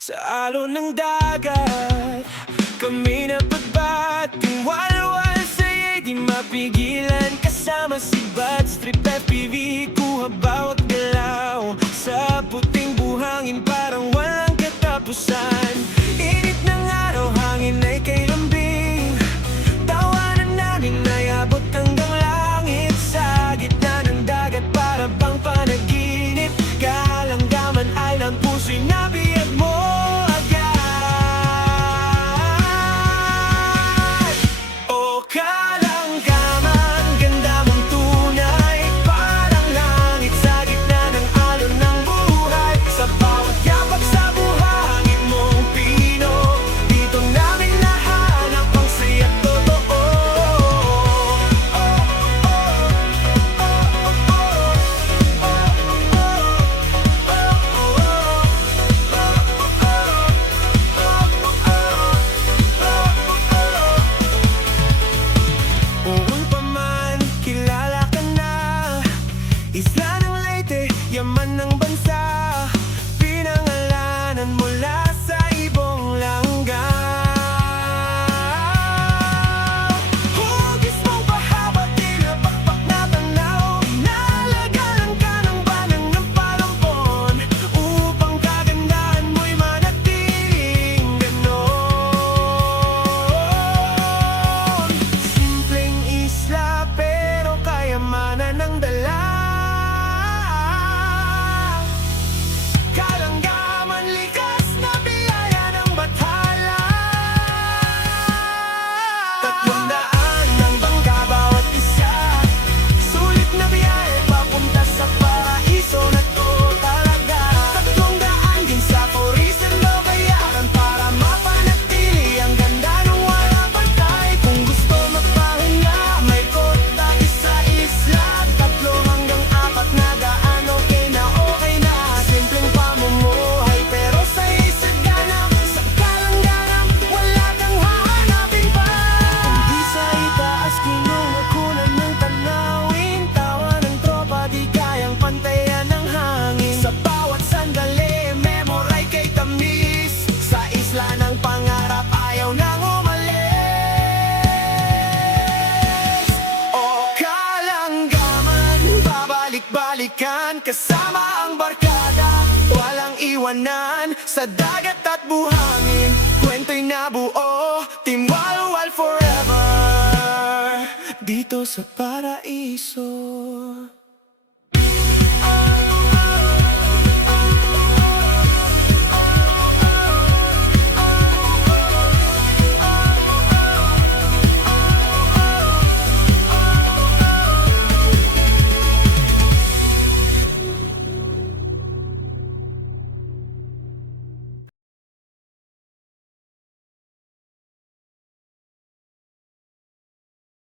Sa alon ng dagat kami napagbating walwal, sa'yo'y di mapigilan. Kasama si Bats, Trip FPV, kuha bawat galaw. Sa puting buhangin parang walang katapusan. Init ng araw, hangin ay kay lambing. Tawanan namin ay abot hanggang langit. Sa gitna ng dagat para bang panaginip. Kahalanggaman ay ng puso'y nabiyag mo agad. O kalanggaman, ganda mong tunay, parang langit sa gitna ng alon ng buhay. Sa bawat yapak sa buhangin mong pino, dito namin nahanap ang saya't totoo. Uwan pa man, kilala ka na. Isla ng Leyte, yaman ng bansa. Pinangalanan mula sa ibong langgam. Hugis mong bahaba, tinapakpak na tanaw. Nalagalan ka ng banang ng palampon, upang kagandahan mo'y manatiling ganon. Simpleng isla pero kayamanan ng dala. Kalanggaman, likas na biyaya ng bathala. 300 ng bangka bawat isa, sulit na biyahe papunta sa paraiso na to talaga. 300 din sa Purisan Bayaran para mapanatili ang ganda ng walang pantay. Kung gusto magpahinga, may kota sa isla. 3 hanggang 4 na daan, okay na okay na. Simpleng pamumuhay pero sa isagana. Sa kalangganan, wala kang hahanapin pa. Kung di sa itaas, kinukunan ng tanawin. Tawa ng tropa, di kayang pantayan ng hangin. Sa bawat sandali, memory kay tamis. Sa isla ng pangarap, ayaw nang umalis. O kalanggaman, babalik-balikan kasama ang barkada. Walang iwanan sa dagat at buhangin. Kwento'y nabuo, Team Walwal forever, dito sa paraiso.